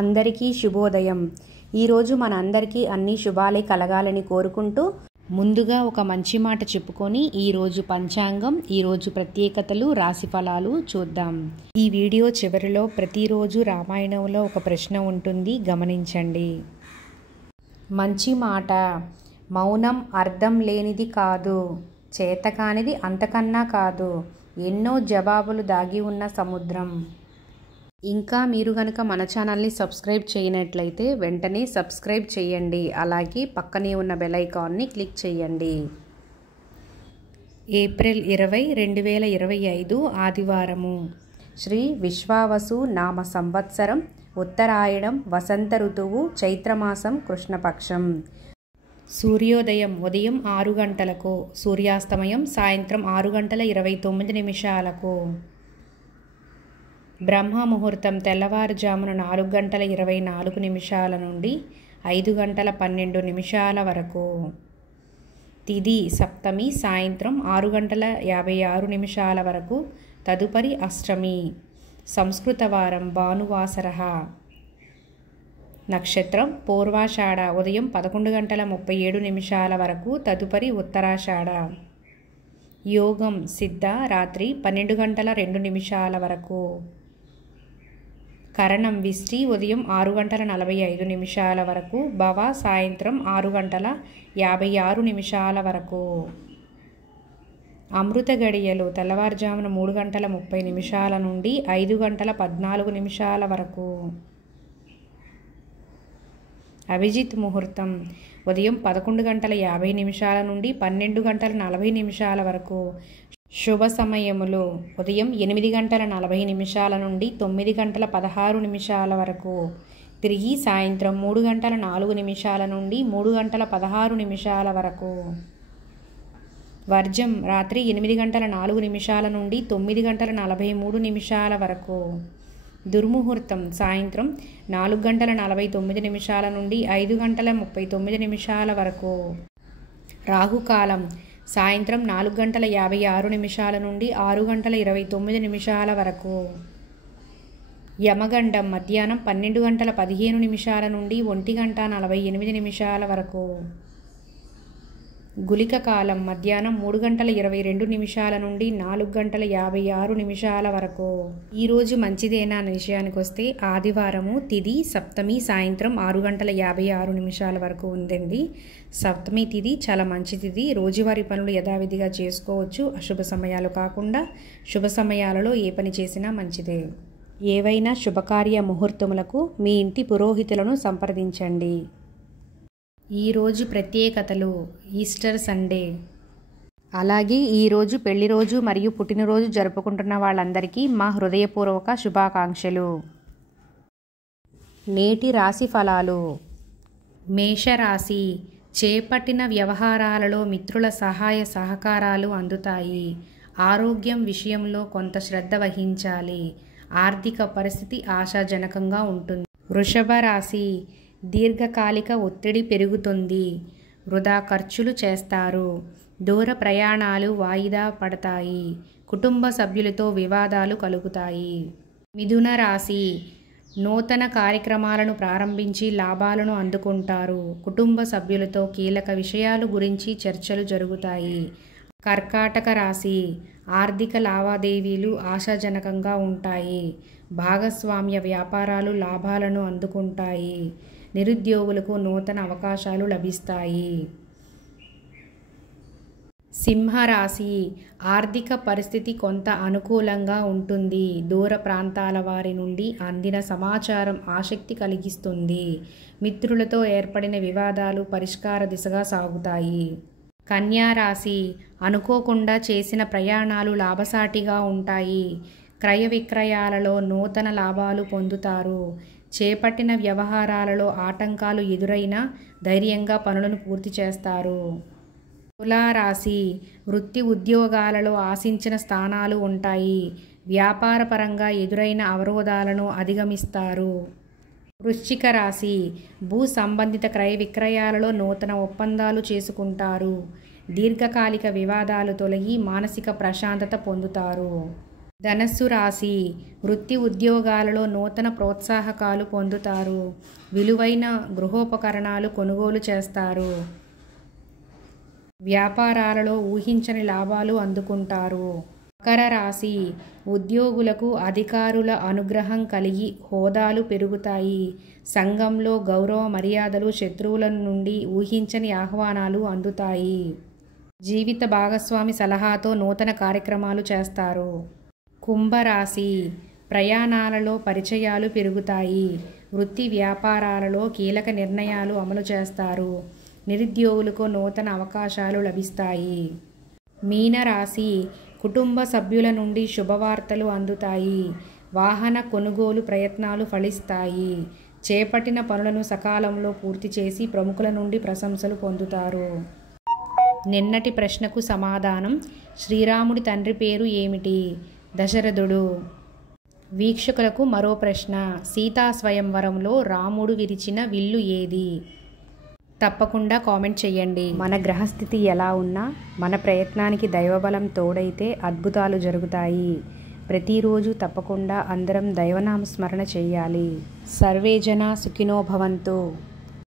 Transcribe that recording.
అందరికీ శుభోదయం. ఈరోజు మన అందరికీ అన్ని శుభాలే కలగాలని కోరుకుంటూ ముందుగా ఒక మంచి మాట చెప్పుకొని ఈరోజు పంచాంగం, ఈరోజు ప్రత్యేకతలు, రాశిఫలాలు చూద్దాం. ఈ వీడియో చివరిలో ప్రతిరోజు రామాయణంలో ఒక ప్రశ్న ఉంటుంది, గమనించండి. మంచి మాట. మౌనం అర్థం లేనిది కాదు, చేతకానిది అంతకన్నా కాదు, ఎన్నో జవాబులు దాగి ఉన్న సముద్రం. ఇంకా మీరు గనక మన ఛానల్ని సబ్స్క్రైబ్ చేయనట్లయితే వెంటనే సబ్స్క్రైబ్ చేయండి. అలాగే పక్కనే ఉన్న బెల్ ఐకాన్ని క్లిక్ చేయండి. ఏప్రిల్ 20, 2025 ఆదివారము. శ్రీ విశ్వావసు నామ సంవత్సరం, ఉత్తరాయణం, వసంత ఋతువు, చైత్రమాసం, కృష్ణపక్షం. సూర్యోదయం ఉదయం 6 గంటలకు, సూర్యాస్తమయం సాయంత్రం 6 గంటల 29 నిమిషాలకు. బ్రహ్మ ముహూర్తం తెల్లవారుజామున 4 గంటల 24 నిమిషాల నుండి 5 గంటల 12 నిమిషాల వరకు. తిథి సప్తమి సాయంత్రం 6 గంటల 56 నిమిషాల వరకు, తదుపరి అష్టమి. సంస్కృత వారం భానువాసరః. నక్షత్రం పూర్వాషాఢ ఉదయం 11 గంటల 37 నిమిషాల వరకు, తదుపరి ఉత్తరాషాఢ. యోగం సిద్ధ రాత్రి 12 గంటల 2 నిమిషాల వరకు. కరణం విష్టి ఉదయం 6 గంటల 45 నిమిషాల వరకు, భవ సాయంత్రం 6 గంటల 56 నిమిషాల వరకు. అమృత గడియలు తెల్లవారుజామున 3 గంటల 30 నిమిషాల నుండి 5 గంటల 14 నిమిషాల వరకు. అభిజిత్ ముహూర్తం ఉదయం 11 గంటల 50 నిమిషాల నుండి 12 గంటల 40 నిమిషాల వరకు. శుభ సమయములు ఉదయం 8 గంటల 40 నిమిషాల నుండి 9 గంటల 16 నిమిషాల వరకు. తిరిగి సాయంత్రం 3 గంటల 4 నిమిషాల నుండి 3 గంటల 16 నిమిషాల వరకు. వర్జం రాత్రి 8 గంటల 4 నిమిషాల నుండి 9 గంటల 43 నిమిషాల వరకు. దుర్ముహూర్తం సాయంత్రం 4 గంటల 49 నిమిషాల నుండి 5 గంటల 39 నిమిషాల వరకు. రాహుకాలం సాయంత్రం 4 గంటల 56 నిమిషాల నుండి 6 గంటల 29 నిమిషాల వరకు. యమగండం మధ్యాహ్నం 12 గంటల 15 నిమిషాల నుండి 1 గంట 48 నిమిషాల వరకు. గుళిక కాలం మధ్యాహ్నం 3 గంటల 22 నిమిషాల నుండి 4 గంటల 56 నిమిషాల వరకు. ఈరోజు మంచిదేనా అనే విషయానికి వస్తే ఆదివారము, తిథి సప్తమి సాయంత్రం 6 గంటల 56 నిమిషాల వరకు ఉందండి. సప్తమి తిథి చాలా మంచి తిథి. రోజువారీ పనులు యథావిధిగా చేసుకోవచ్చు. అశుభ సమయాలు కాకుండా శుభ సమయాలలో ఏ పని చేసినా మంచిదే. ఏవైనా శుభకార్య ముహూర్తములకు మీ ఇంటి పురోహితులను సంప్రదించండి. ఈరోజు ప్రత్యేకతలు. Easter Sunday. అలాగే ఈరోజు పెళ్లి రోజు మరియు పుట్టినరోజు జరుపుకుంటున్న వాళ్ళందరికీ మా హృదయపూర్వక శుభాకాంక్షలు. నేటి రాశి ఫలాలు. మేషరాశి. చేపట్టిన వ్యవహారాలలో మిత్రుల సహాయ సహకారాలు అందుతాయి. ఆరోగ్యం విషయంలో కొంత శ్రద్ధ వహించాలి. ఆర్థిక పరిస్థితి ఆశాజనకంగా ఉంటుంది. వృషభ రాశి. దీర్ఘకాలిక ఒత్తిడి పెరుగుతుంది. వృధా ఖర్చులు చేస్తారు. దూర ప్రయాణాలు వాయిదా పడతాయి. కుటుంబ సభ్యులతో వివాదాలు కలుగుతాయి. మిథున రాశి. నూతన కార్యక్రమాలను ప్రారంభించి లాభాలను అందుకుంటారు. కుటుంబ సభ్యులతో కీలక విషయాల గురించి చర్చలు జరుగుతాయి. కర్కాటక రాశి. ఆర్థిక లావాదేవీలు ఆశాజనకంగా ఉంటాయి. భాగస్వామ్య వ్యాపారాలు లాభాలను అందుకుంటాయి. నిరుద్యోగులకు నూతన అవకాశాలు లభిస్తాయి. సింహరాశి. ఆర్థిక పరిస్థితి కొంత అనుకూలంగా ఉంటుంది. దూర ప్రాంతాల వారి నుండి అందిన సమాచారం ఆసక్తి కలిగిస్తుంది. మిత్రులతో ఏర్పడిన వివాదాలు పరిష్కార దిశగా సాగుతాయి. కన్యా రాశి. అనుకోకుండా చేసిన ప్రయాణాలు లాభసాటిగా ఉంటాయి. క్రయ విక్రయాలలో నూతన లాభాలు పొందుతారు. చేపట్టిన వ్యవహారాలలో ఆటంకాలు ఎదురైనా ధైర్యంగా పనులను పూర్తి చేస్తారు. తులారాశి. వృత్తి ఉద్యోగాలలో ఆశించిన స్థానాలు ఉంటాయి. వ్యాపారపరంగా ఎదురైన అవరోధాలను అధిగమిస్తారు. వృశ్చిక రాశి. భూ సంబంధిత క్రయ విక్రయాలలో నూతన ఒప్పందాలు చేసుకుంటారు. దీర్ఘకాలిక వివాదాలు తొలగి మానసిక ప్రశాంతత పొందుతారు. ధనస్సు రాశి వృత్తి ఉద్యోగాలలో నూతన ప్రోత్సాహకాలు పొందుతారు. విలువైన గృహోపకరణాలు కొనుగోలు చేస్తారు. వ్యాపారాలలో ఊహించని లాభాలు అందుకుంటారు. మకర రాశి ఉద్యోగులకు అధికారుల అనుగ్రహం కలిగి హోదాలు పెరుగుతాయి. సంఘంలో గౌరవ మర్యాదలు, శత్రువుల నుండి ఊహించని ఆహ్వానాలు అందుతాయి. జీవిత భాగస్వామి సలహాతో నూతన కార్యక్రమాలు చేస్తారు. కుంభరాశి ప్రయాణాలలో పరిచయాలు పెరుగుతాయి. వృత్తి వ్యాపారాలలో కీలక నిర్ణయాలు అమలు చేస్తారు. నిరుద్యోగులకు నూతన అవకాశాలు లభిస్తాయి. మీనరాశి కుటుంబ సభ్యుల నుండి శుభవార్తలు అందుతాయి. వాహన కొనుగోలు ప్రయత్నాలు ఫలిస్తాయి. చేపట్టిన పనులను సకాలంలో పూర్తి చేసి ప్రముఖుల నుండి ప్రశంసలు పొందుతారు. నిన్నటి ప్రశ్నకు సమాధానం: శ్రీరాముడి తండ్రి పేరు ఏమిటి? దశరథుడు. వీక్షకులకు మరో ప్రశ్న: సీతా స్వయంవరంలో రాముడు విరిచిన విల్లు ఏది? తప్పకుండా కామెంట్ చేయండి. మన గ్రహస్థితి ఎలా ఉన్నా మన ప్రయత్నానికి దైవబలం తోడైతే అద్భుతాలు జరుగుతాయి. ప్రతిరోజు తప్పకుండా అందరం దైవనామ స్మరణ చేయాలి. సర్వే జనా సుఖినో భవంతు.